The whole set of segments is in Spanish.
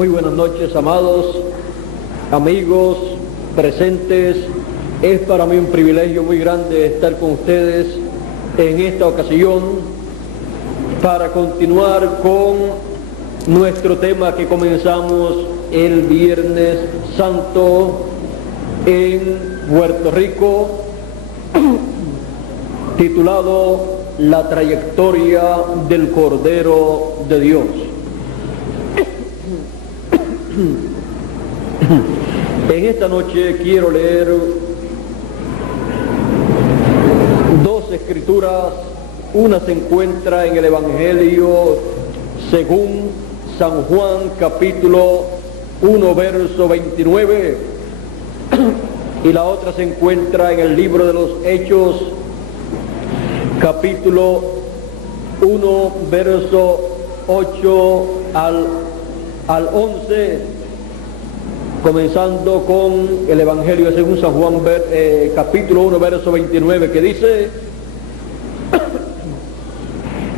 Muy buenas noches, amados amigos presentes. Es para mí un privilegio muy grande estar con ustedes en esta ocasión para continuar con nuestro tema que comenzamos el Viernes Santo en Puerto Rico, titulado La trayectoria del Cordero de Dios. En esta noche quiero leer dos escrituras. Una se encuentra en el Evangelio según San Juan, capítulo 1, verso 29, y la otra se encuentra en el libro de los Hechos, capítulo 1, verso 8 al 11, comenzando con el Evangelio según San Juan, capítulo 1, verso 29, que dice: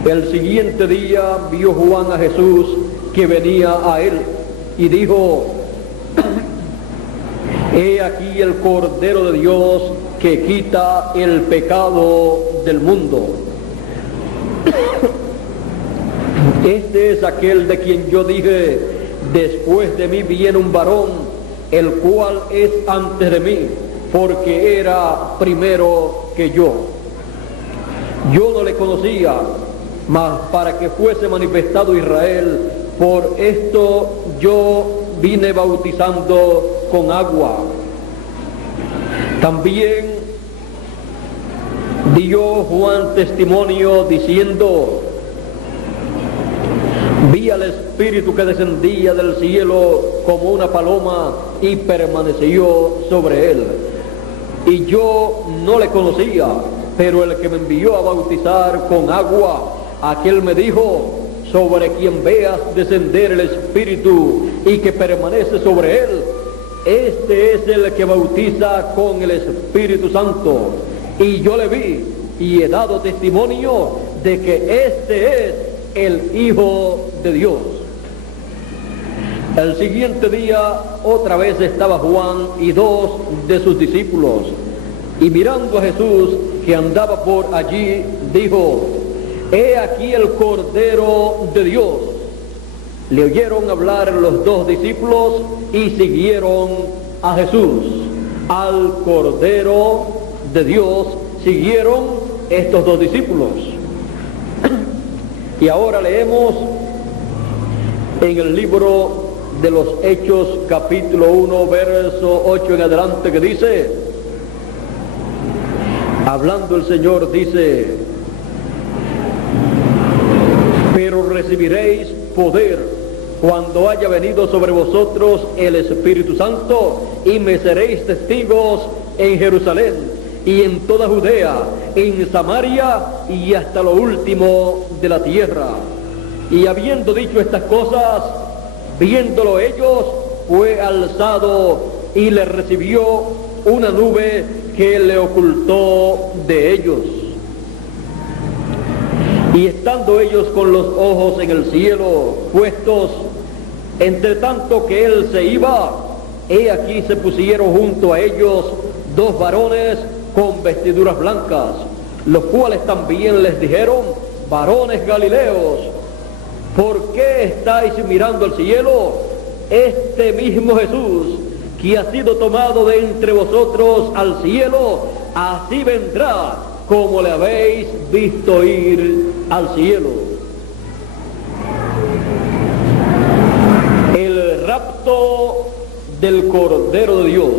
el siguiente día vio Juan a Jesús que venía a él y dijo: he aquí el Cordero de Dios que quita el pecado del mundo. Este es aquel de quien yo dije: después de mí viene un varón, el cual es antes de mí, porque era primero que yo. Yo no le conocía, mas para que fuese manifestado Israel, por esto yo vine bautizando con agua. También dio Juan testimonio diciendo: vi al Espíritu que descendía del cielo como una paloma y permaneció sobre él. Y yo no le conocía, pero el que me envió a bautizar con agua, aquel me dijo: sobre quien veas descender el Espíritu y que permanece sobre él, este es el que bautiza con el Espíritu Santo. Y yo le vi y he dado testimonio de que este es el Hijo de Dios. El siguiente día otra vez estaba Juan y dos de sus discípulos, y mirando a Jesús que andaba por allí, dijo: he aquí el Cordero de Dios. Le oyeron hablar los dos discípulos y siguieron a Jesús. Al Cordero de Dios siguieron estos dos discípulos. Y ahora leemos en el libro de los Hechos, capítulo 1, verso 8 en adelante, que dice, hablando el Señor, dice: pero recibiréis poder cuando haya venido sobre vosotros el Espíritu Santo, y me seréis testigos en Jerusalén y en toda Judea, en Samaria y hasta lo último de la tierra. Y habiendo dicho estas cosas, viéndolo ellos, fue alzado y le recibió una nube que le ocultó de ellos. Y estando ellos con los ojos en el cielo puestos, entre tanto que él se iba, he aquí se pusieron junto a ellos dos varones con vestiduras blancas, los cuales también les dijeron: varones Galileos, ¿por qué estáis mirando al cielo? Este mismo Jesús, que ha sido tomado de entre vosotros al cielo, así vendrá como le habéis visto ir al cielo. El rapto del Cordero de Dios.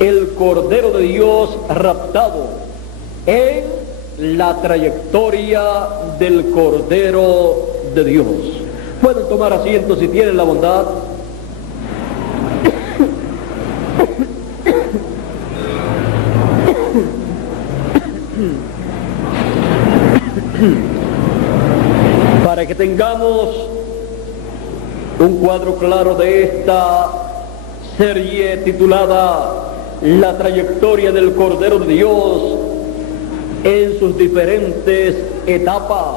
El Cordero de Dios raptado en la trayectoria del Cordero de Dios. Pueden tomar asiento si tienen la bondad. Para que tengamos un cuadro claro de esta serie titulada La trayectoria del Cordero de Dios en sus diferentes etapas,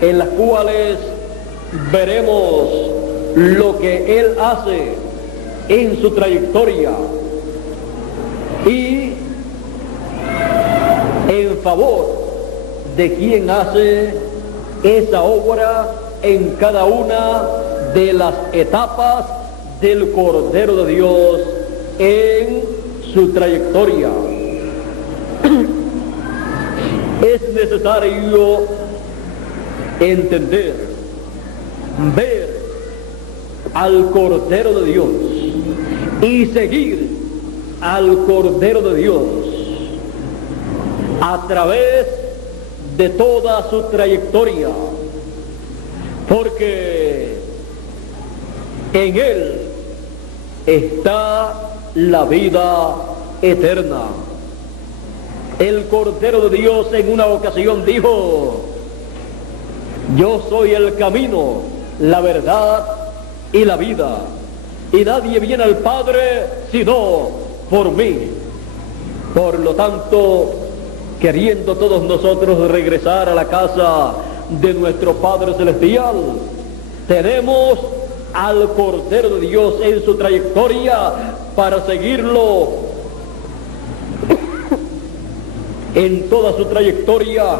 en las cuales veremos lo que Él hace en su trayectoria y en favor de quien hace esa obra en cada una de las etapas del Cordero de Dios en su trayectoria. Es necesario entender, ver al Cordero de Dios y seguir al Cordero de Dios a través de toda su trayectoria, porque en Él está la vida eterna. El Cordero de Dios en una ocasión dijo: yo soy el camino, la verdad y la vida, y nadie viene al Padre sino por mí. Por lo tanto, queriendo todos nosotros regresar a la casa de nuestro Padre Celestial, tenemos al Cordero de Dios en su trayectoria para seguirlo en toda su trayectoria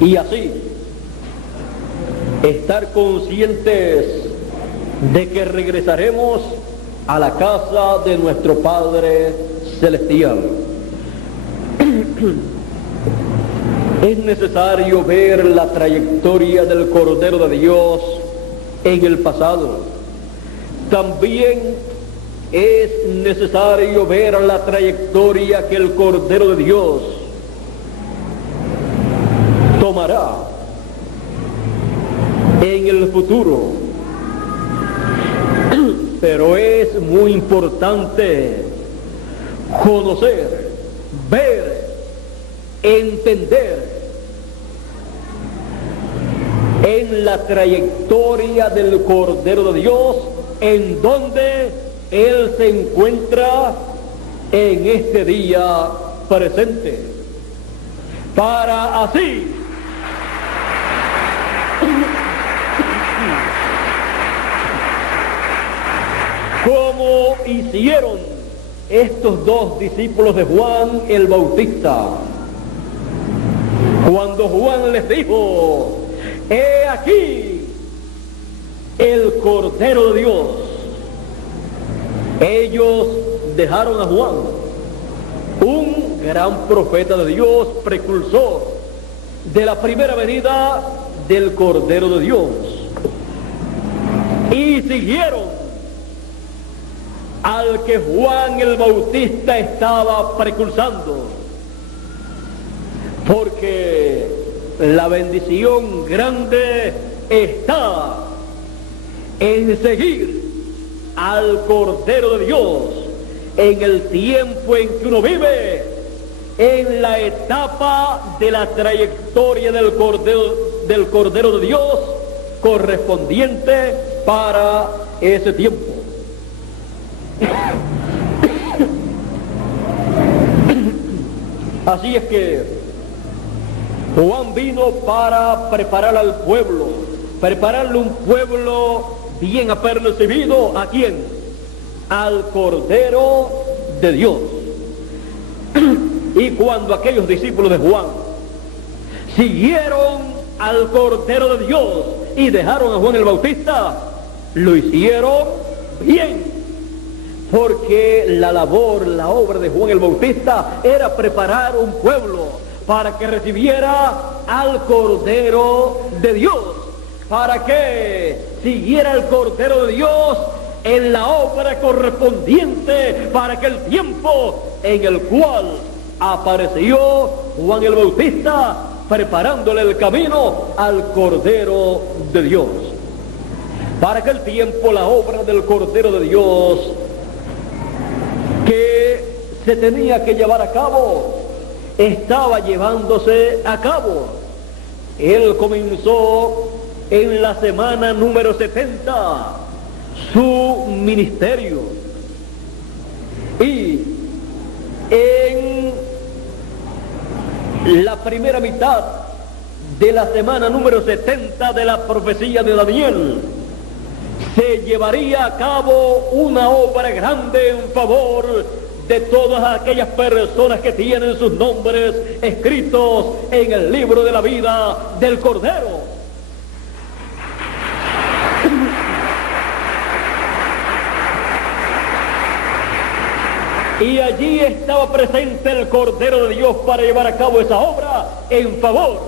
y así estar conscientes de que regresaremos a la casa de nuestro Padre Celestial. Es necesario ver la trayectoria del Cordero de Dios en el pasado. También es necesario ver la trayectoria que el Cordero de Dios tomará en el futuro. Pero es muy importante conocer, ver, entender en la trayectoria del Cordero de Dios en donde Él se encuentra en este día presente, para así como hicieron estos dos discípulos de Juan el Bautista, cuando Juan les dijo: he aquí el Cordero de Dios. Ellos dejaron a Juan, un gran profeta de Dios, precursor de la primera venida del Cordero de Dios, y siguieron al que Juan el Bautista estaba precursando, porque la bendición grande está en seguir al Cordero de Dios en el tiempo en que uno vive, en la etapa de la trayectoria del Cordero de Dios correspondiente para ese tiempo. Así es que Juan vino para preparar al pueblo, prepararle un pueblo bien apercibido. ¿A quién? Al Cordero de Dios. Y cuando aquellos discípulos de Juan siguieron al Cordero de Dios y dejaron a Juan el Bautista, lo hicieron bien, porque la labor, la obra de Juan el Bautista era preparar un pueblo para que recibiera al Cordero de Dios, para que siguiera el Cordero de Dios en la obra correspondiente para aquel tiempo en el cual apareció Juan el Bautista preparándole el camino al Cordero de Dios. Para aquel tiempo la obra del Cordero de Dios que se tenía que llevar a cabo estaba llevándose a cabo. Él comenzó en la semana número 70 su ministerio, y en la primera mitad de la semana número 70 de la profecía de Daniel, se llevaría a cabo una obra grande en favor de todas aquellas personas que tienen sus nombres escritos en el libro de la vida del Cordero. Y allí estaba presente el Cordero de Dios para llevar a cabo esa obra en favor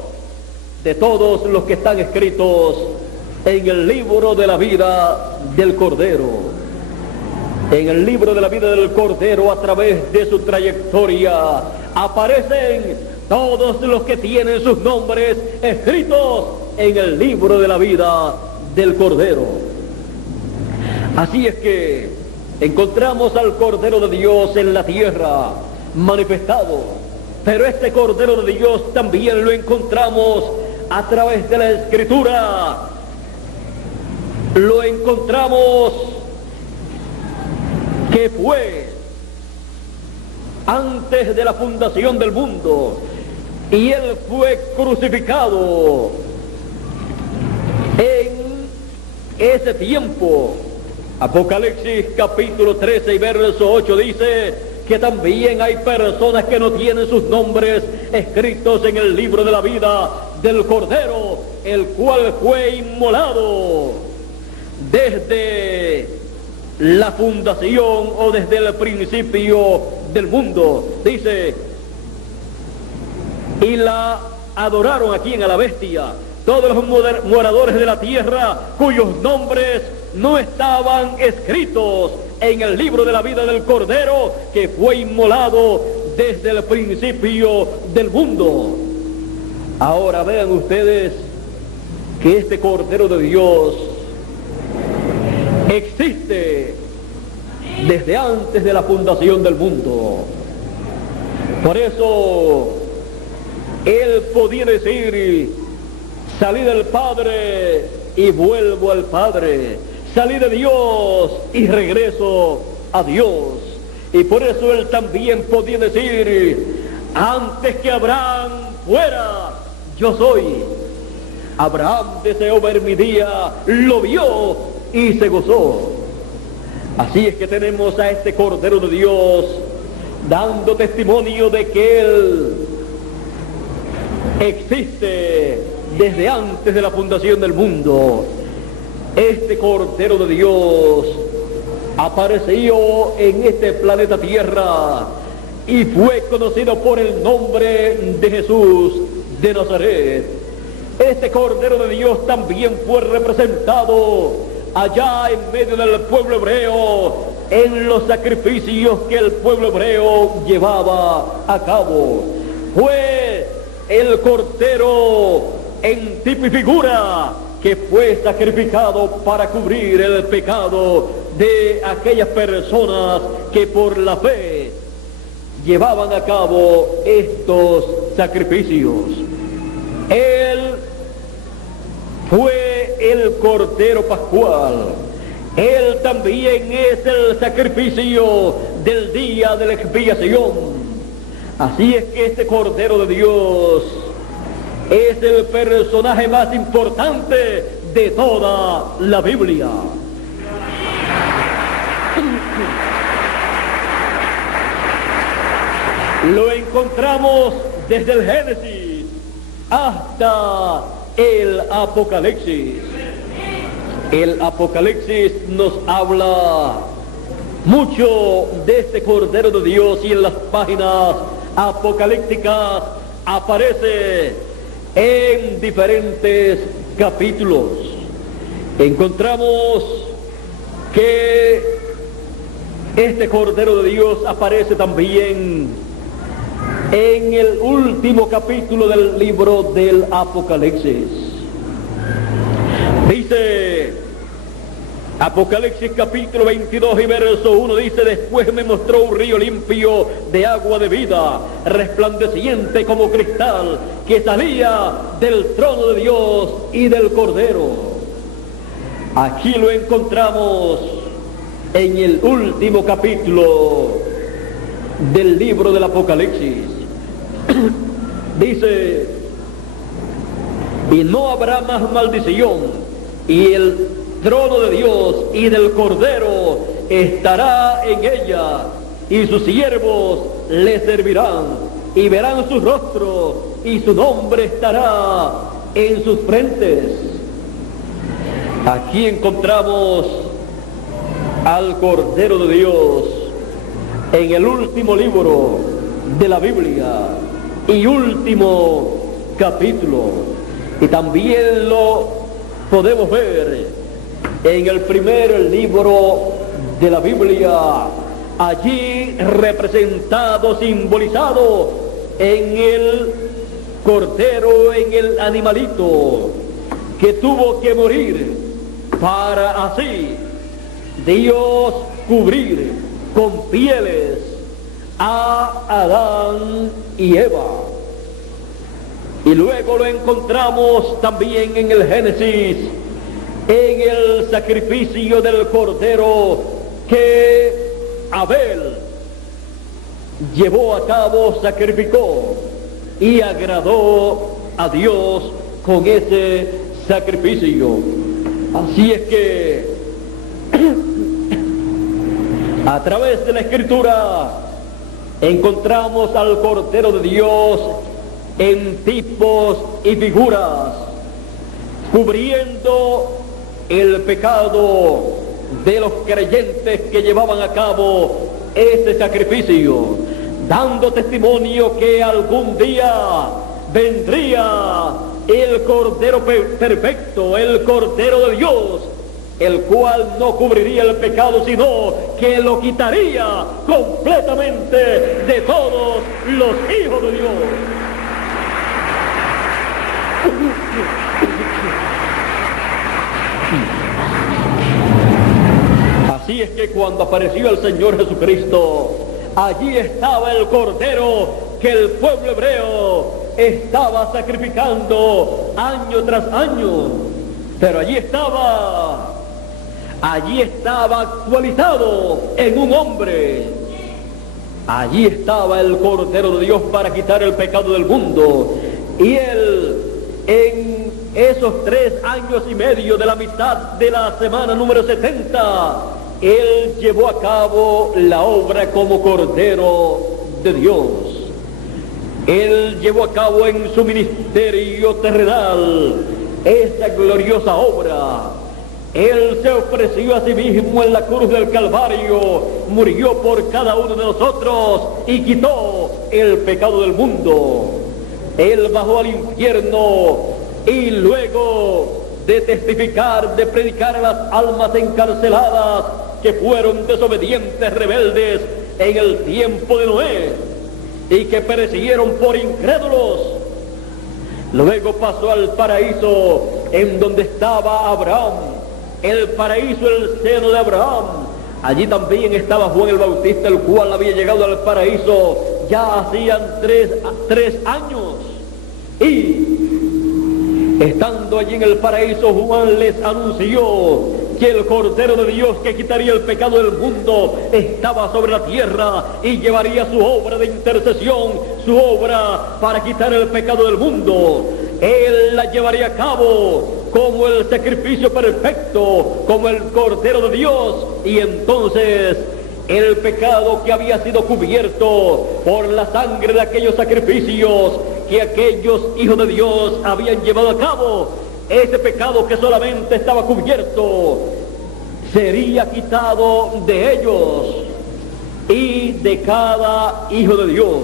de todos los que están escritos en el libro de la vida del Cordero. En el libro de la vida del Cordero, a través de su trayectoria, aparecen todos los que tienen sus nombres escritos en el libro de la vida del Cordero. Así es que encontramos al Cordero de Dios en la tierra manifestado, pero este Cordero de Dios también lo encontramos a través de la Escritura. Lo encontramos que fue antes de la fundación del mundo, y él fue crucificado en ese tiempo. Apocalipsis capítulo 13 y verso 8 dice que también hay personas que no tienen sus nombres escritos en el libro de la vida del Cordero, el cual fue inmolado desde la fundación o desde el principio del mundo. Dice, y la adoraron a quien, a la bestia, todos los moradores de la tierra cuyos nombres no estaban escritos en el libro de la vida del Cordero, que fue inmolado desde el principio del mundo. Ahora vean ustedes que este Cordero de Dios existe desde antes de la fundación del mundo. Por eso él podía decir: salí del Padre y vuelvo al Padre, salí de Dios y regreso a Dios. Y por eso él también podía decir: antes que Abraham fuera, yo soy. Abraham deseó ver mi día, lo vio y se gozó. Así es que tenemos a este Cordero de Dios dando testimonio de que él existe desde antes de la fundación del mundo. Este Cordero de Dios apareció en este planeta Tierra y fue conocido por el nombre de Jesús de Nazaret. Este Cordero de Dios también fue representado allá en medio del pueblo hebreo en los sacrificios que el pueblo hebreo llevaba a cabo. Fue el Cordero en tipo y figura que fue sacrificado para cubrir el pecado de aquellas personas que por la fe llevaban a cabo estos sacrificios. Él fue el Cordero Pascual. Él también es el sacrificio del día de la expiación. Así es que este Cordero de Dios es el personaje más importante de toda la Biblia. Lo encontramos desde el Génesis hasta el Apocalipsis. El Apocalipsis nos habla mucho de este Cordero de Dios, y en las páginas apocalípticas aparece en diferentes capítulos. Encontramos que este Cordero de Dios aparece también en el último capítulo del libro del Apocalipsis. Dice Apocalipsis capítulo 22 y verso 1, dice: después me mostró un río limpio de agua de vida, resplandeciente como cristal, que salía del trono de Dios y del Cordero. Aquí lo encontramos en el último capítulo del libro del Apocalipsis. Dice: y no habrá más maldición, y el trono de Dios y del Cordero estará en ella, y sus siervos le servirán, y verán su rostro, y su nombre estará en sus frentes. Aquí encontramos al Cordero de Dios en el último libro de la Biblia y último capítulo, y también lo podemos ver en el primer libro de la Biblia, allí representado, simbolizado en el cordero, en el animalito que tuvo que morir para así Dios cubrir con pieles a Adán y Eva. Y luego lo encontramos también en el Génesis, en el sacrificio del cordero que Abel llevó a cabo, sacrificó y agradó a Dios con ese sacrificio. Así es que a través de la Escritura encontramos al Cordero de Dios en tipos y figuras, cubriendo el pecado de los creyentes que llevaban a cabo ese sacrificio, dando testimonio que algún día vendría el Cordero perfecto, el Cordero de Dios, el cual no cubriría el pecado, sino que lo quitaría completamente de todos los hijos de Dios. Así es que cuando apareció el Señor Jesucristo, allí estaba el Cordero que el pueblo hebreo estaba sacrificando año tras año, pero allí estaba actualizado en un hombre. Allí estaba el Cordero de Dios para quitar el pecado del mundo, y él en esos 3 años y medio de la mitad de la semana número 70, él llevó a cabo la obra como Cordero de Dios. Él llevó a cabo en su ministerio terrenal esa gloriosa obra. Él se ofreció a sí mismo en la cruz del Calvario, murió por cada uno de nosotros y quitó el pecado del mundo. Él bajó al infierno y luego de testificar, de predicar a las almas encarceladas que fueron desobedientes, rebeldes en el tiempo de Noé y que perecieron por incrédulos, luego pasó al paraíso en donde estaba Abraham, el paraíso, el seno de Abraham. Allí también estaba Juan el Bautista, el cual había llegado al paraíso ya hacían tres años, y estando allí en el paraíso, Juan les anunció que el Cordero de Dios que quitaría el pecado del mundo estaba sobre la tierra y llevaría su obra de intercesión, su obra para quitar el pecado del mundo. Él la llevaría a cabo como el sacrificio perfecto, como el Cordero de Dios, y entonces el pecado que había sido cubierto por la sangre de aquellos sacrificios que aquellos hijos de Dios habían llevado a cabo, ese pecado que solamente estaba cubierto sería quitado de ellos y de cada hijo de Dios.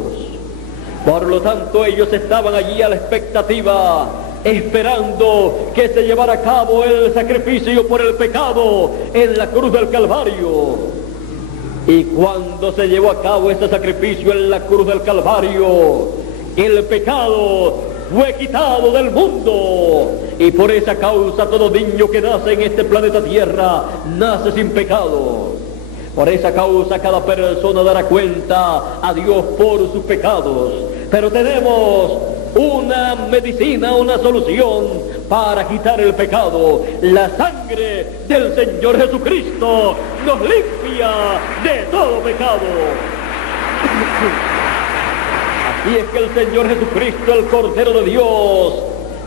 Por lo tanto, ellos estaban allí a la expectativa, esperando que se llevara a cabo el sacrificio por el pecado en la cruz del Calvario. Y cuando se llevó a cabo ese sacrificio en la cruz del Calvario, el pecado fue quitado del mundo, y por esa causa todo niño que nace en este planeta Tierra nace sin pecado. Por esa causa cada persona dará cuenta a Dios por sus pecados. Pero tenemos una medicina, una solución para quitar el pecado. La sangre del Señor Jesucristo nos limpia de todo pecado. Así es que el Señor Jesucristo, el Cordero de Dios,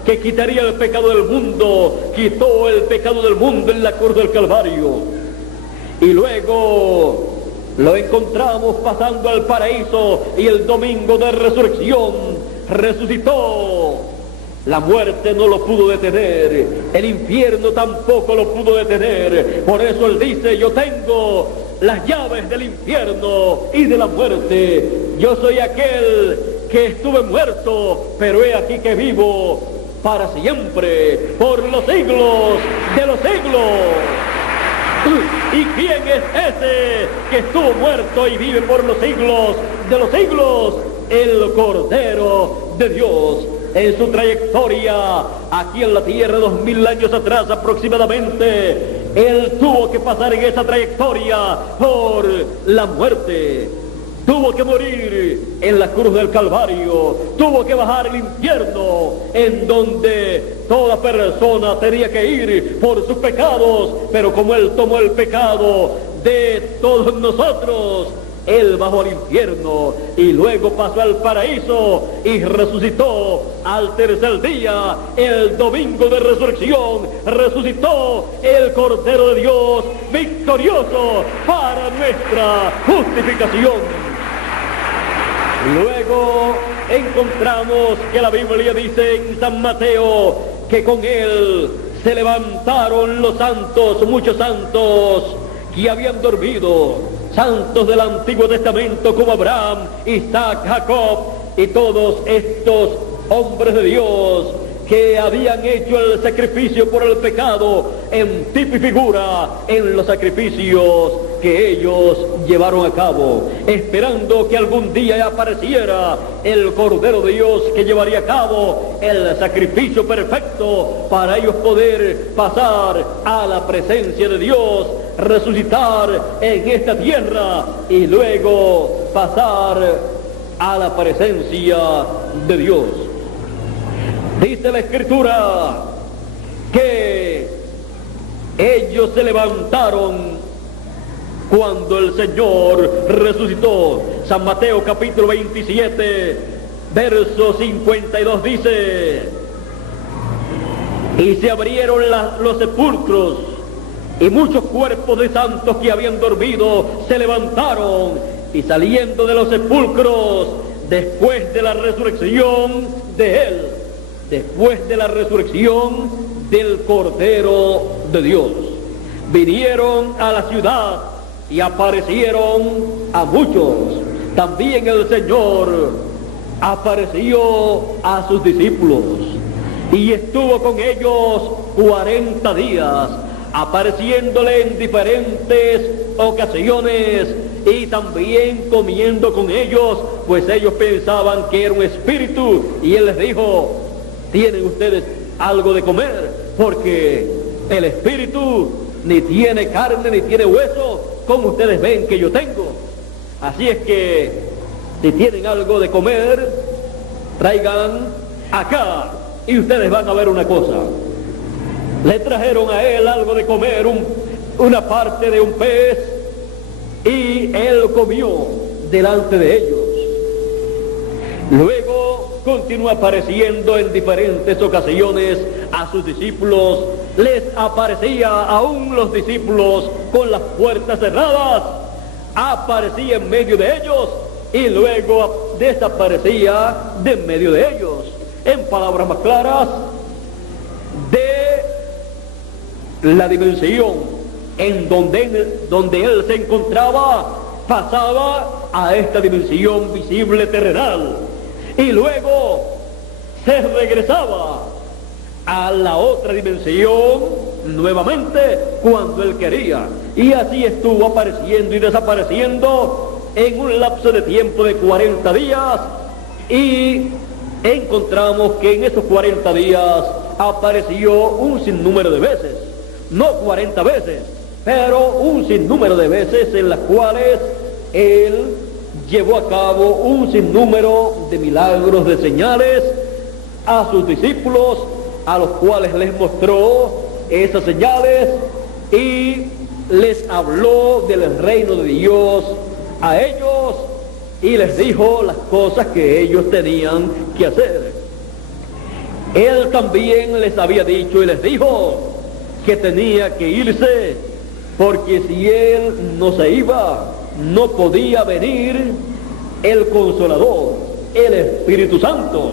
que quitaría el pecado del mundo, quitó el pecado del mundo en la cruz del Calvario. Y luego lo encontramos pasando al paraíso y el domingo de resurrección resucitó. La muerte no lo pudo detener, el infierno tampoco lo pudo detener. Por eso él dice: yo tengo las llaves del infierno y de la muerte. Yo soy aquel que estuve muerto, pero he aquí que vivo para siempre, por los siglos de los siglos. ¿Y quién es ese que estuvo muerto y vive por los siglos de los siglos? El Cordero de Dios. En su trayectoria aquí en la tierra, 2000 años atrás aproximadamente, él tuvo que pasar en esa trayectoria por la muerte. Tuvo que morir en la cruz del Calvario, tuvo que bajar el infierno, en donde toda persona tenía que ir por sus pecados, pero como él tomó el pecado de todos nosotros, él bajó al infierno y luego pasó al paraíso y resucitó al tercer día, el domingo de resurrección. Resucitó el Cordero de Dios victorioso para nuestra justificación. Luego encontramos que la Biblia dice en San Mateo que con él se levantaron los santos, muchos santos que habían dormido, santos del Antiguo Testamento como Abraham, Isaac, Jacob y todos estos hombres de Dios que habían hecho el sacrificio por el pecado, en tipo y figura en los sacrificios que ellos llevaron a cabo, esperando que algún día apareciera el Cordero de Dios que llevaría a cabo el sacrificio perfecto para ellos poder pasar a la presencia de Dios, resucitar en esta tierra y luego pasar a la presencia de Dios. Dice la Escritura que ellos se levantaron cuando el Señor resucitó. San Mateo capítulo 27, verso 52 dice: y se abrieron los sepulcros, y muchos cuerpos de santos que habían dormido se levantaron, y saliendo de los sepulcros, después de la resurrección de él, después de la resurrección del Cordero de Dios, vinieron a la ciudad y aparecieron a muchos. También el Señor apareció a sus discípulos y estuvo con ellos 40 días, apareciéndole en diferentes ocasiones y también comiendo con ellos, pues ellos pensaban que era un espíritu, y él les dijo: ¿tienen ustedes algo de comer? Porque el espíritu ni tiene carne ni tiene hueso, como ustedes ven que yo tengo. Así es que si tienen algo de comer, traigan acá y ustedes van a ver una cosa. Le trajeron a él algo de comer, una parte de un pez, y él comió delante de ellos. Luego continúa apareciendo en diferentes ocasiones a sus discípulos. Les aparecía aún los discípulos con las puertas cerradas, aparecía en medio de ellos y luego desaparecía de en medio de ellos. En palabras más claras, de la dimensión en donde él se encontraba, pasaba a esta dimensión visible terrenal y luego se regresaba a la otra dimensión nuevamente cuando él quería, y así estuvo apareciendo y desapareciendo en un lapso de tiempo de 40 días, y encontramos que en esos 40 días apareció un sinnúmero de veces, no 40 veces, pero un sinnúmero de veces en las cuales él llevó a cabo un sinnúmero de milagros, de señales a sus discípulos, a los cuales les mostró esas señales y les habló del reino de Dios a ellos y les dijo las cosas que ellos tenían que hacer. Él también les había dicho y les dijo que tenía que irse, porque si Él no se iba, no podía venir el Consolador, el Espíritu Santo.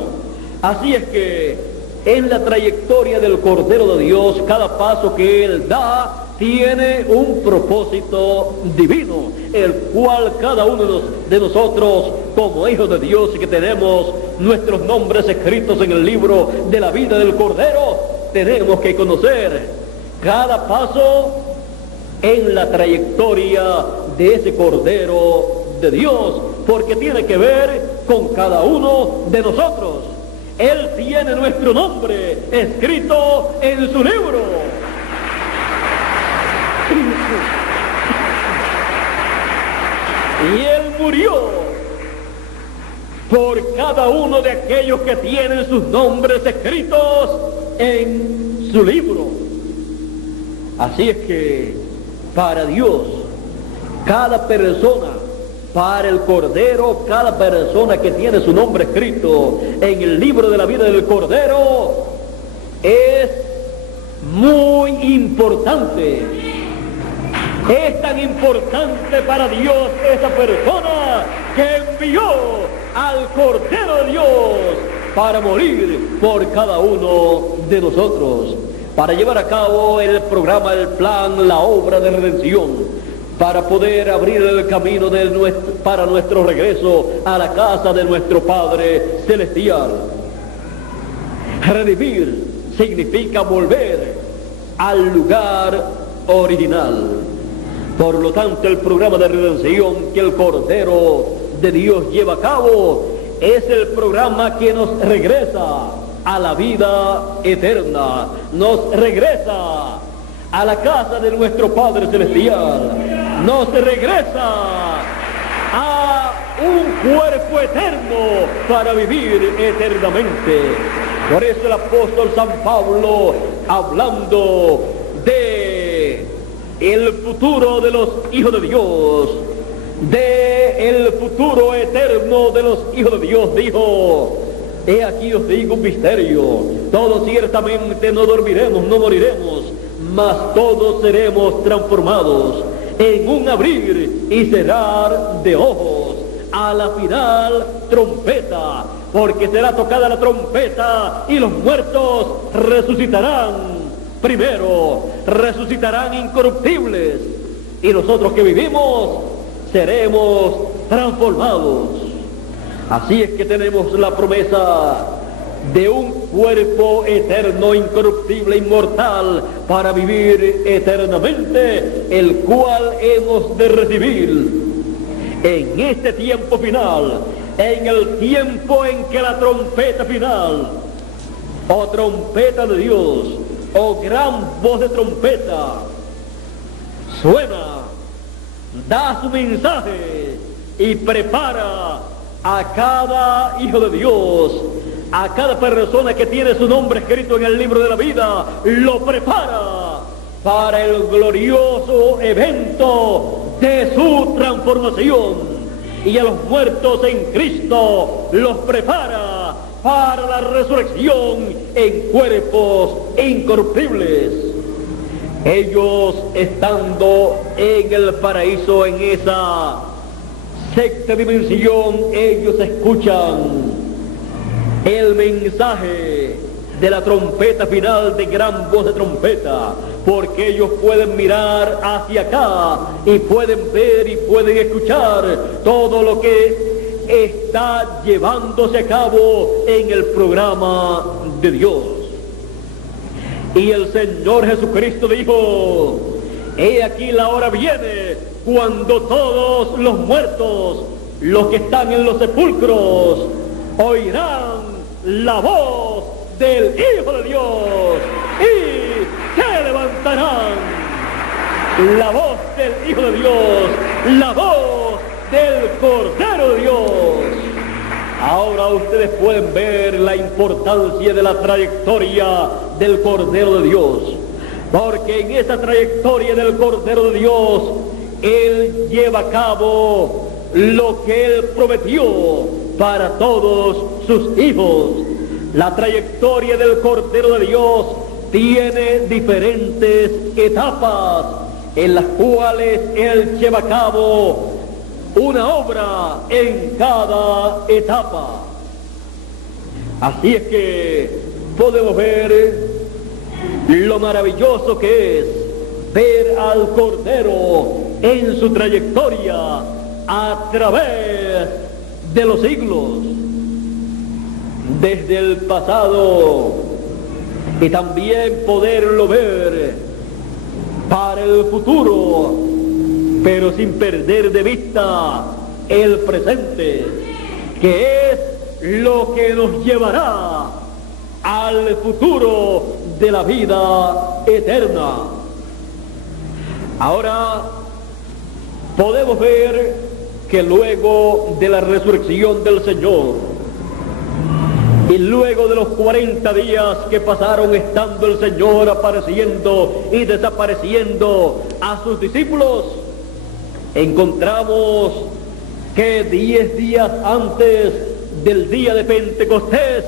Así es que en la trayectoria del Cordero de Dios, cada paso que Él da tiene un propósito divino, el cual cada uno de nosotros, como hijos de Dios y que tenemos nuestros nombres escritos en el libro de la vida del Cordero, tenemos que conocer cada paso en la trayectoria de ese Cordero de Dios, porque tiene que ver con cada uno de nosotros. Él tiene nuestro nombre escrito en su libro. Y Él murió por cada uno de aquellos que tienen sus nombres escritos en su libro. Así es que para Dios, cada persona, para el Cordero, cada persona que tiene su nombre escrito en el libro de la vida del Cordero, es muy importante. Es tan importante para Dios esa persona que envió al Cordero de Dios para morir por cada uno de nosotros, para llevar a cabo el programa, el plan, la obra de redención, para poder abrir el camino para nuestro regreso a la casa de nuestro Padre Celestial. Redimir significa volver al lugar original. Por lo tanto, el programa de redención que el Cordero de Dios lleva a cabo es el programa que nos regresa a la vida eterna, nos regresa a la casa de nuestro Padre Celestial, nos regresa a un cuerpo eterno para vivir eternamente. Por eso el apóstol San Pablo, hablando de el futuro de los hijos de Dios, de el futuro eterno de los hijos de Dios, dijo: he aquí os digo un misterio, todos ciertamente no dormiremos, no moriremos, mas todos seremos transformados en un abrir y cerrar de ojos, a la final trompeta, porque será tocada la trompeta y los muertos resucitarán. Primero, resucitarán incorruptibles, y nosotros que vivimos seremos transformados. Así es que tenemos la promesa de un cuerpo eterno, incorruptible, inmortal, para vivir eternamente, el cual hemos de recibir en este tiempo final, en el tiempo en que la trompeta final, o trompeta de Dios, o gran voz de trompeta, suena, da su mensaje y prepara a cada hijo de Dios, a cada persona que tiene su nombre escrito en el libro de la vida, lo prepara para el glorioso evento de su transformación, y a los muertos en Cristo los prepara para la resurrección en cuerpos incorruptibles. Ellos, estando en el paraíso, en esa sexta dimensión, ellos escuchan el mensaje de la trompeta final, de gran voz de trompeta, porque ellos pueden mirar hacia acá y pueden ver y pueden escuchar todo lo que está llevándose a cabo en el programa de Dios. Y el Señor Jesucristo dijo: he aquí la hora viene cuando todos los muertos, los que están en los sepulcros, oirán la voz del Hijo de Dios y se levantarán. La voz del Hijo de Dios, la voz del Cordero de Dios. Ahora ustedes pueden ver la importancia de la trayectoria del Cordero de Dios, porque en esa trayectoria del Cordero de Dios, Él lleva a cabo lo que Él prometió para todos sus hijos, La trayectoria del Cordero de Dios tiene diferentes etapas en las cuales Él lleva a cabo una obra en cada etapa. Así es que podemos ver lo maravilloso que es ver al Cordero en su trayectoria a través de los siglos, desde el pasado, y también poderlo ver para el futuro, pero sin perder de vista el presente, que es lo que nos llevará al futuro de la vida eterna. Ahora podemos ver que luego de la resurrección del Señor y luego de los 40 días que pasaron estando el Señor apareciendo y desapareciendo a sus discípulos, encontramos que 10 días antes del día de Pentecostés,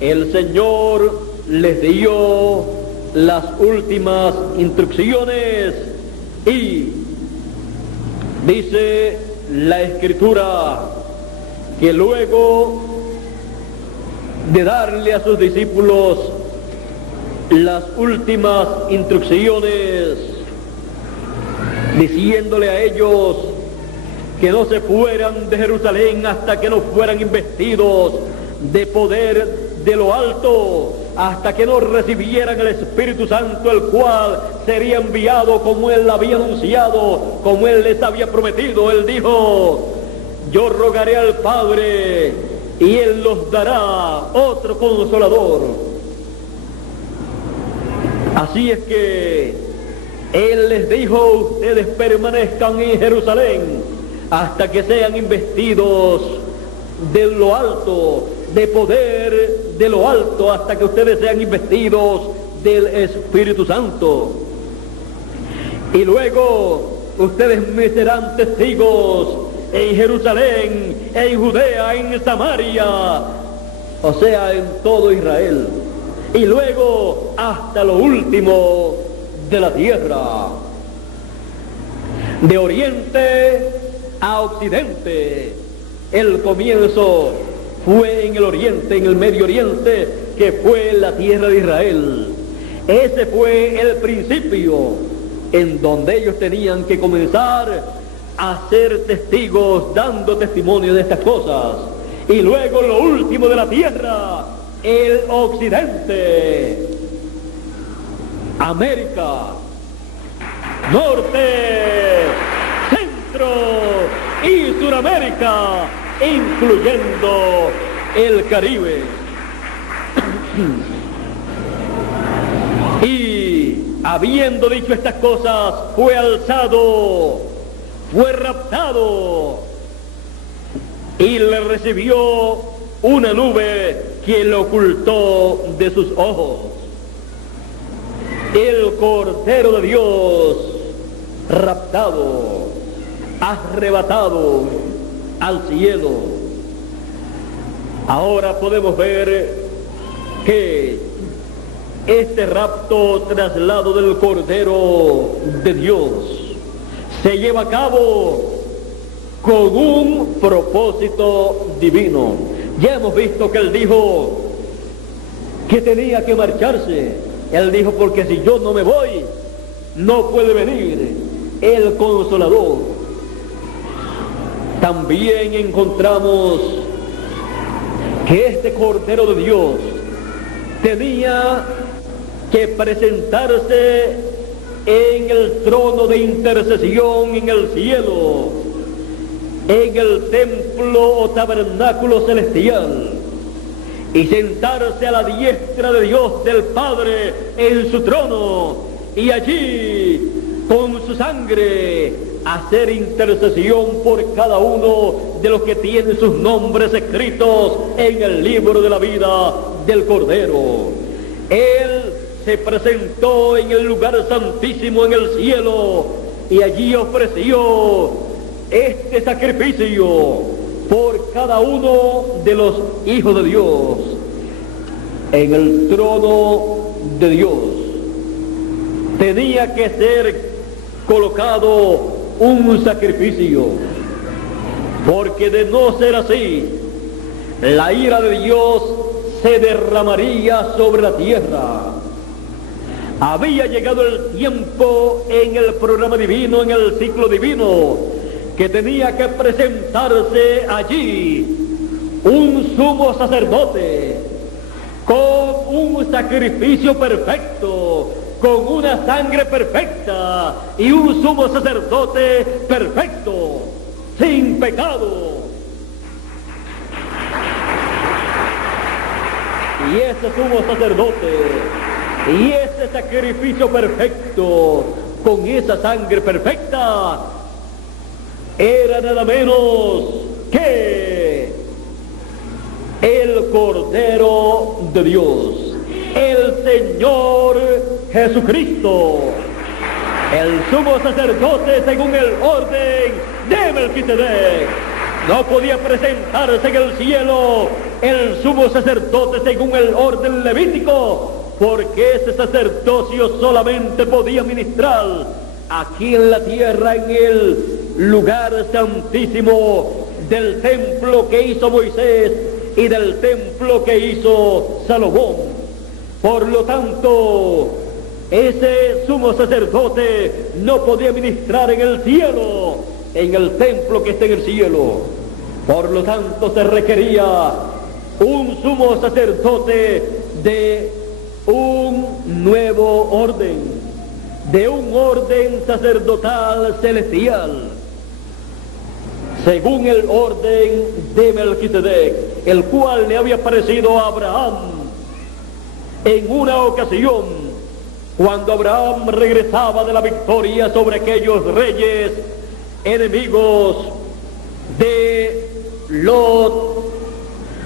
el Señor les dio las últimas instrucciones y dice la Escritura que luego de darle a sus discípulos las últimas instrucciones, diciéndole a ellos que no se fueran de Jerusalén hasta que no fueran investidos de poder de lo alto, hasta que no recibieran el Espíritu Santo, el cual sería enviado como Él había anunciado, como Él les había prometido. Él dijo: yo rogaré al Padre y Él los dará otro consolador. Así es que Él les dijo: ustedes permanezcan en Jerusalén hasta que sean investidos de lo alto, de poder de lo alto, hasta que ustedes sean investidos del Espíritu Santo. Y luego ustedes me serán testigos en Jerusalén, en Judea, en Samaria, o sea, en todo Israel, y luego hasta lo último de la tierra. De oriente a occidente. El comienzo fue en el oriente, en el Medio Oriente, que fue la tierra de Israel. Ese fue el principio en donde ellos tenían que comenzar a ser testigos, dando testimonio de estas cosas. Y luego lo último de la tierra, el occidente, América, norte, centro y Suramérica, incluyendo el Caribe. Y habiendo dicho estas cosas, fue alzado, fue raptado, y le recibió una nube que lo ocultó de sus ojos. El Cordero de Dios, raptado, arrebatado al cielo. Ahora podemos ver que este rapto, traslado del Cordero de Dios, se lleva a cabo con un propósito divino. Ya hemos visto que Él dijo que tenía que marcharse. Él dijo: porque si yo no me voy, no puede venir el Consolador. También encontramos que este Cordero de Dios tenía que presentarse en el trono de intercesión en el cielo, en el templo o tabernáculo celestial, y sentarse a la diestra de Dios del Padre en su trono, y allí con su sangre hacer intercesión por cada uno de los que tienen sus nombres escritos en el libro de la vida del Cordero. Él se presentó en el lugar santísimo en el cielo y allí ofreció este sacrificio por cada uno de los hijos de Dios en el trono de Dios. Tenía que ser colocado un sacrificio, porque de no ser así, la ira de Dios se derramaría sobre la tierra. Había llegado el tiempo en el programa divino, en el ciclo divino, que tenía que presentarse allí un sumo sacerdote con un sacrificio perfecto, con una sangre perfecta y un sumo sacerdote perfecto, sin pecado. Y ese sumo sacerdote y ese sacrificio perfecto, con esa sangre perfecta, era nada menos que el Cordero de Dios, el Señor Jesucristo, el sumo sacerdote según el orden de Melquisedec. No podía presentarse en el cielo el sumo sacerdote según el orden levítico, porque ese sacerdocio solamente podía ministrar aquí en la tierra, en el lugar santísimo del templo que hizo Moisés y del templo que hizo Salomón. Por lo tanto, ese sumo sacerdote no podía ministrar en el cielo, en el templo que está en el cielo. Por lo tanto, se requería un sumo sacerdote de un nuevo orden, de un orden sacerdotal celestial, según el orden de Melquisedec, el cual le había parecido a Abraham en una ocasión, cuando Abraham regresaba de la victoria sobre aquellos reyes enemigos de Lot,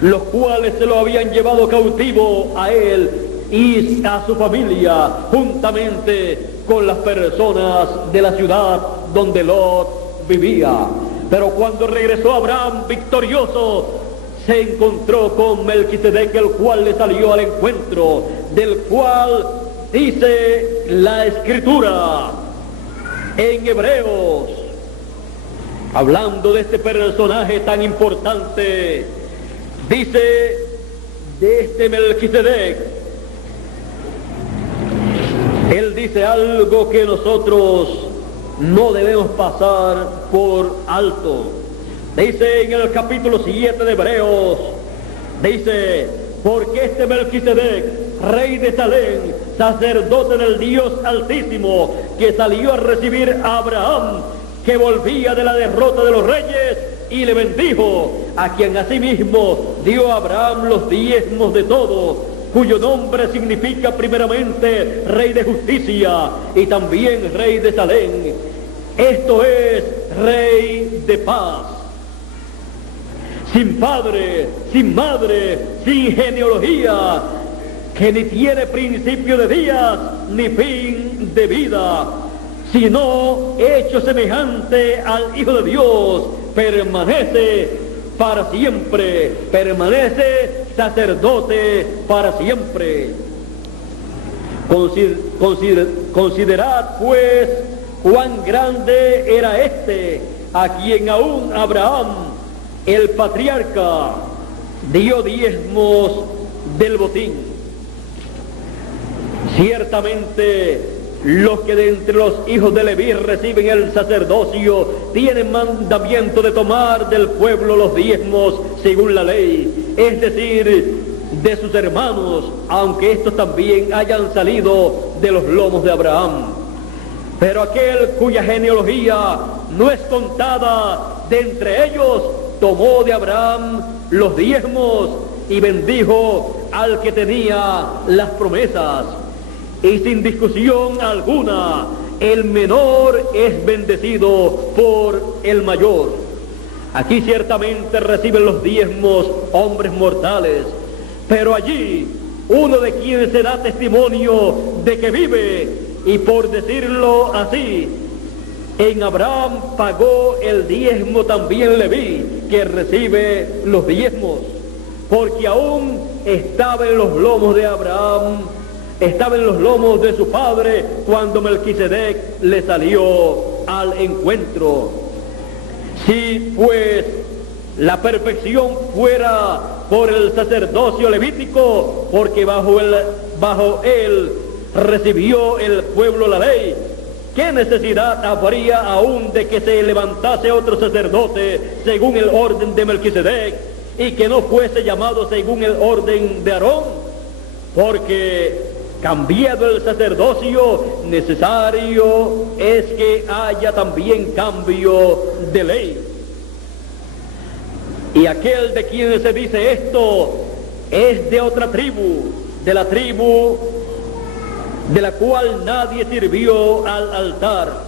los cuales se lo habían llevado cautivo a él y a su familia, juntamente con las personas de la ciudad donde Lot vivía. Pero cuando regresó Abraham victorioso, se encontró con Melquisedec, el cual le salió al encuentro, del cual dice la Escritura en Hebreos, hablando de este personaje tan importante, dice de este Melquisedec, él dice algo que nosotros no debemos pasar por alto. Dice en el capítulo 7 de Hebreos, dice, porque este Melquisedec, rey de Salem, sacerdote del Dios Altísimo, que salió a recibir a Abraham, que volvía de la derrota de los reyes, y le bendijo, a quien asimismo dio a Abraham los diezmos de todo, cuyo nombre significa primeramente Rey de Justicia y también Rey de Salem. Esto es Rey de Paz. Sin padre, sin madre, sin genealogía, que ni tiene principio de días ni fin de vida, sino hecho semejante al Hijo de Dios, permanece para siempre, permanece sacerdote para siempre. Considerad pues cuán grande era este, a quien aún Abraham, el patriarca, dio diezmos del botín. Ciertamente, los que de entre los hijos de Leví reciben el sacerdocio tienen mandamiento de tomar del pueblo los diezmos según la ley, es decir, de sus hermanos, aunque estos también hayan salido de los lomos de Abraham. Pero aquel cuya genealogía no es contada de entre ellos, tomó de Abraham los diezmos y bendijo al que tenía las promesas. Y sin discusión alguna, el menor es bendecido por el mayor. Aquí ciertamente reciben los diezmos hombres mortales, pero allí uno de quienes se da testimonio de que vive, y por decirlo así, en Abraham pagó el diezmo también Leví, que recibe los diezmos, porque aún estaba en los lomos de Abraham, estaba en los lomos de su padre cuando Melquisedec le salió al encuentro. Si pues la perfección fuera por el sacerdocio levítico, porque bajo él recibió el pueblo la ley, ¿qué necesidad habría aún de que se levantase otro sacerdote según el orden de Melquisedec y que no fuese llamado según el orden de Aarón? Porque cambiado el sacerdocio, necesario es que haya también cambio de ley. Y aquel de quien se dice esto es de otra tribu, de la tribu de la cual nadie sirvió al altar,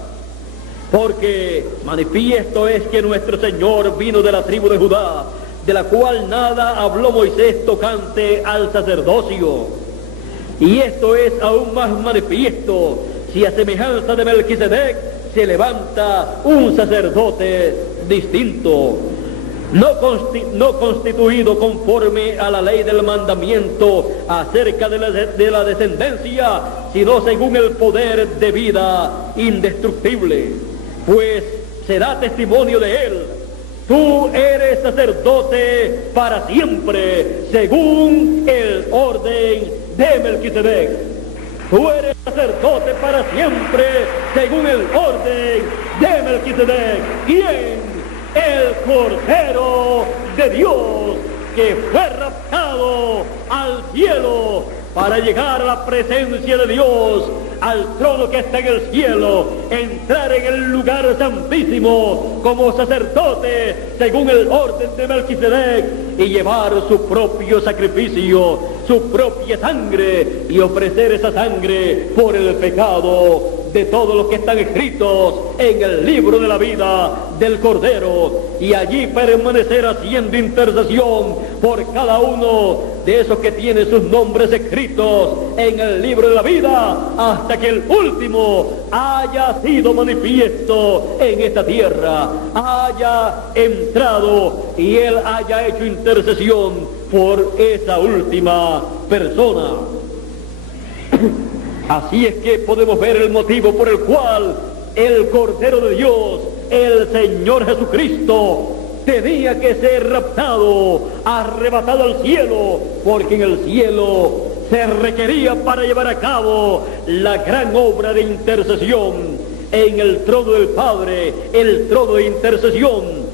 porque manifiesto es que nuestro Señor vino de la tribu de Judá, de la cual nada habló Moisés tocante al sacerdocio. Y esto es aún más manifiesto si a semejanza de Melquisedec se levanta un sacerdote distinto, no constituido conforme a la ley del mandamiento acerca de la descendencia, sino según el poder de vida indestructible, pues se da testimonio de él: tú eres sacerdote para siempre, según el orden de Melquisedec. Tú eres sacerdote para siempre, según el orden de Melquisedec. ¿Quién? El Cordero de Dios, que fue raptado al cielo para llegar a la presencia de Dios, al trono que está en el cielo, entrar en el lugar santísimo como sacerdote según el orden de Melquisedec y llevar su propio sacrificio, su propia sangre, y ofrecer esa sangre por el pecado de todos los que están escritos en el libro de la vida del Cordero, y allí permanecer haciendo intercesión por cada uno de esos que tienen sus nombres escritos en el libro de la vida, hasta que el último haya sido manifiesto en esta tierra, haya entrado y él haya hecho intercesión por esa última persona. Así es que podemos ver el motivo por el cual el Cordero de Dios, el Señor Jesucristo, tenía que ser raptado, arrebatado al cielo, porque en el cielo se requería para llevar a cabo la gran obra de intercesión en el trono del Padre, el trono de intercesión,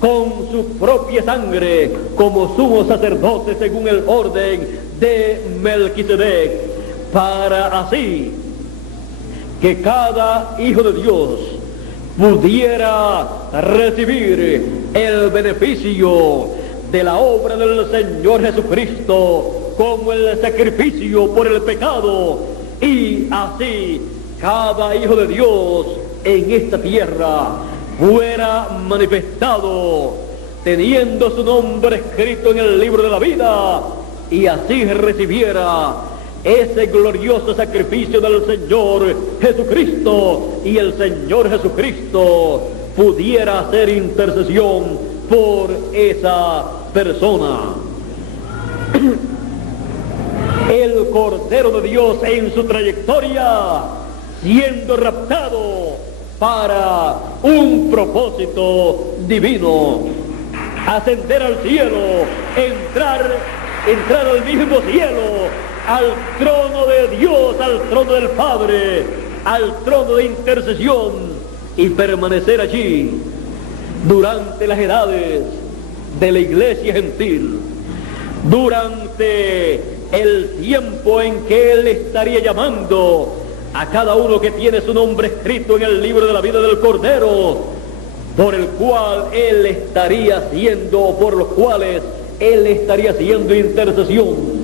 con su propia sangre como sumo sacerdote según el orden de Melquisedec, para así que cada hijo de Dios pudiera recibir el beneficio de la obra del Señor Jesucristo como el sacrificio por el pecado, y así cada hijo de Dios en esta tierra fuera manifestado teniendo su nombre escrito en el libro de la vida, y así recibiera ese glorioso sacrificio del Señor Jesucristo, y el Señor Jesucristo pudiera hacer intercesión por esa persona. El Cordero de Dios en su trayectoria, siendo raptado para un propósito divino, ascender al cielo, entrar al mismo cielo, al trono de Dios, al trono del Padre, al trono de intercesión, y permanecer allí durante las edades de la iglesia gentil, durante el tiempo en que Él estaría llamando a cada uno que tiene su nombre escrito en el libro de la vida del Cordero, por el cual Él estaría haciendo, por los cuales Él estaría haciendo intercesión,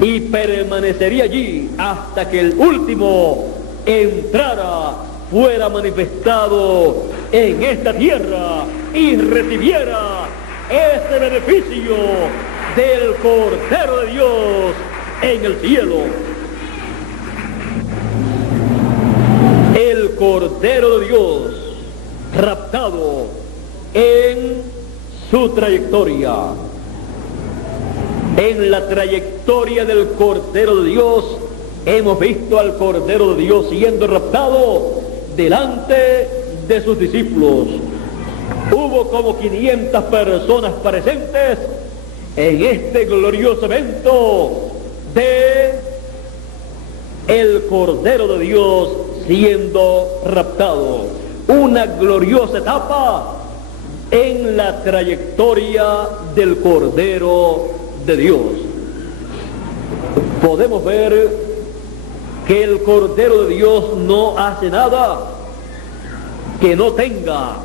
y permanecería allí hasta que el último entrara, fuera manifestado en esta tierra y recibiera ese beneficio del Cordero de Dios en el cielo. El Cordero de Dios raptado en su trayectoria. En la trayectoria del Cordero de Dios, hemos visto al Cordero de Dios siendo raptado delante de sus discípulos. Hubo como 500 personas presentes en este glorioso evento de el Cordero de Dios siendo raptado. Una gloriosa etapa en la trayectoria del Cordero de Dios. Podemos ver que el Cordero de Dios no hace nada que no tenga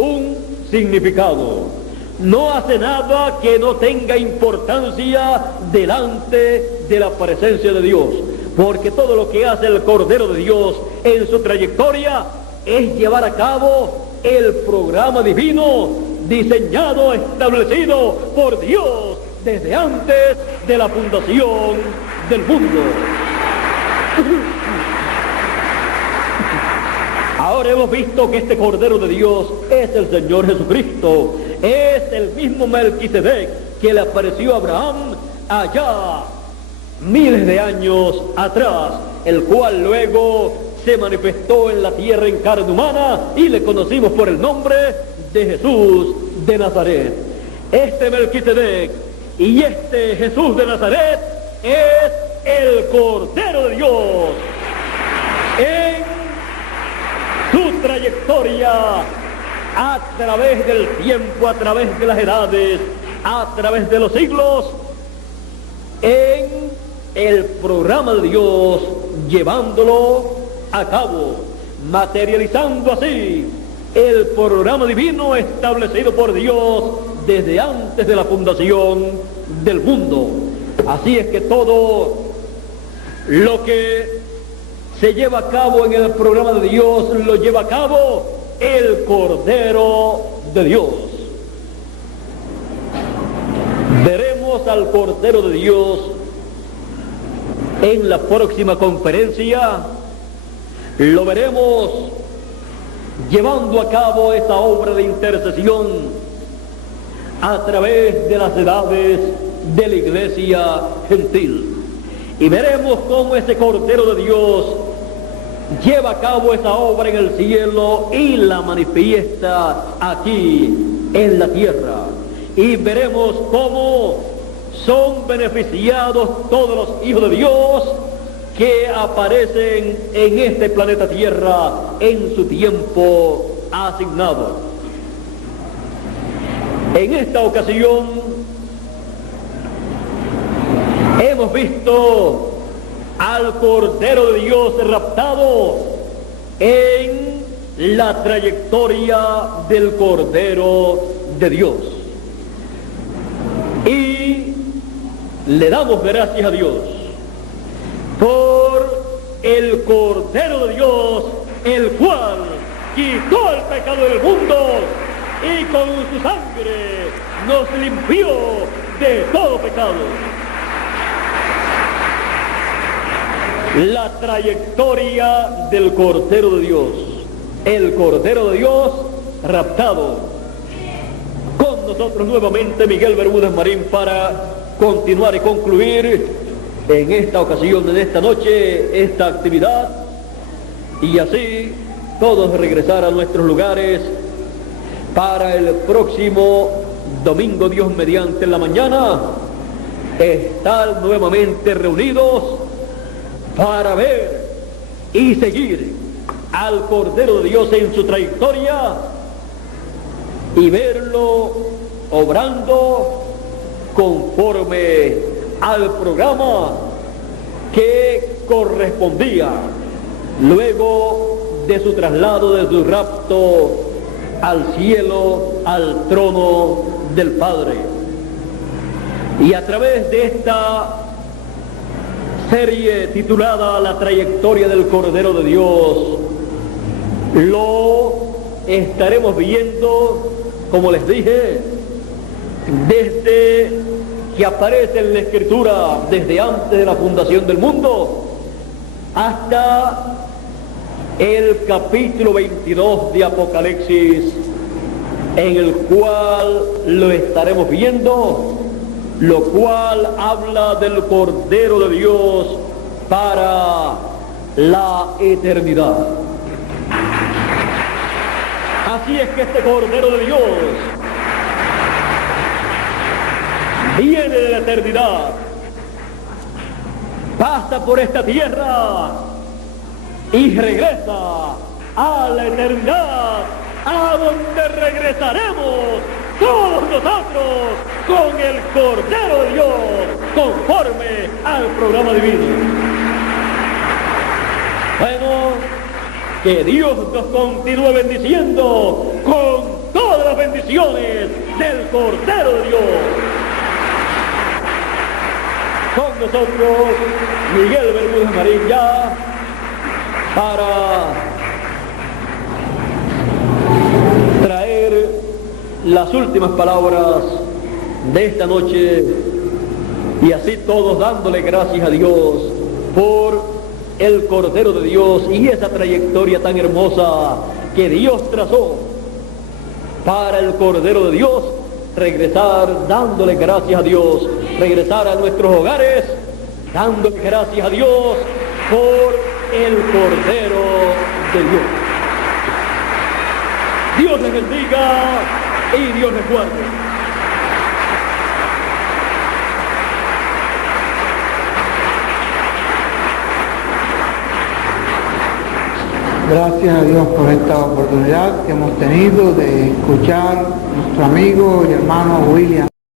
un significado. No hace nada que no tenga importancia delante de la presencia de Dios. Porque todo lo que hace el Cordero de Dios en su trayectoria es llevar a cabo el programa divino diseñado, establecido por Dios desde antes de la fundación del mundo. Ahora hemos visto que este Cordero de Dios es el Señor Jesucristo, es el mismo Melquisedec que le apareció a Abraham allá miles de años atrás, el cual luego se manifestó en la tierra en carne humana y le conocimos por el nombre de Jesús de Nazaret. Este Melquisedec y este Jesús de Nazaret es el Cordero de Dios. En su trayectoria a través del tiempo, a través de las edades, a través de los siglos, en el programa de Dios, llevándolo a cabo, materializando así el programa divino establecido por Dios desde antes de la fundación del mundo. Así es que todo lo que se lleva a cabo en el programa de Dios lo lleva a cabo el Cordero de Dios. Veremos al Cordero de Dios en la próxima conferencia. Lo veremos llevando a cabo esa obra de intercesión a través de las edades de la iglesia gentil. Y veremos cómo ese Cordero de Dios lleva a cabo esa obra en el cielo y la manifiesta aquí en la tierra. Y veremos cómo son beneficiados todos los hijos de Dios que aparecen en este planeta Tierra en su tiempo asignado. En esta ocasión hemos visto al Cordero de Dios raptado en la trayectoria del Cordero de Dios. Y le damos gracias a Dios por el Cordero de Dios, el cual quitó el pecado del mundo y con su sangre nos limpió de todo pecado. La trayectoria del Cordero de Dios, el Cordero de Dios raptado. Con nosotros nuevamente Miguel Bermúdez Marín para continuar y concluir en esta ocasión, en esta noche, esta actividad, y así todos regresar a nuestros lugares para el próximo domingo, Dios mediante, en la mañana, estar nuevamente reunidos para ver y seguir al Cordero de Dios en su trayectoria y verlo obrando conforme al programa que correspondía luego de su traslado, de su rapto al cielo, al trono del Padre. Y a través de esta serie titulada La trayectoria del Cordero de Dios, lo estaremos viendo, como les dije, desde que aparece en la Escritura desde antes de la fundación del mundo hasta el capítulo 22 de Apocalipsis, en el cual lo estaremos viendo, lo cual habla del Cordero de Dios para la eternidad. Así es que este Cordero de Dios viene de la eternidad, pasa por esta tierra y regresa a la eternidad, a donde regresaremos todos nosotros con el Cordero de Dios, conforme al programa divino. Bueno, que Dios nos continúe bendiciendo con todas las bendiciones del Cordero de Dios. Con nosotros, Miguel Bermúdez Marín, ya para traer las últimas palabras de esta noche, y así todos dándole gracias a Dios por el Cordero de Dios y esa trayectoria tan hermosa que Dios trazó para el Cordero de Dios, regresar dándole gracias a Dios, regresar a nuestros hogares dándole gracias a Dios por el Cordero de Dios. Dios les bendiga y Dios les guarde. Gracias a Dios por esta oportunidad que hemos tenido de escuchar a nuestro amigo y hermano William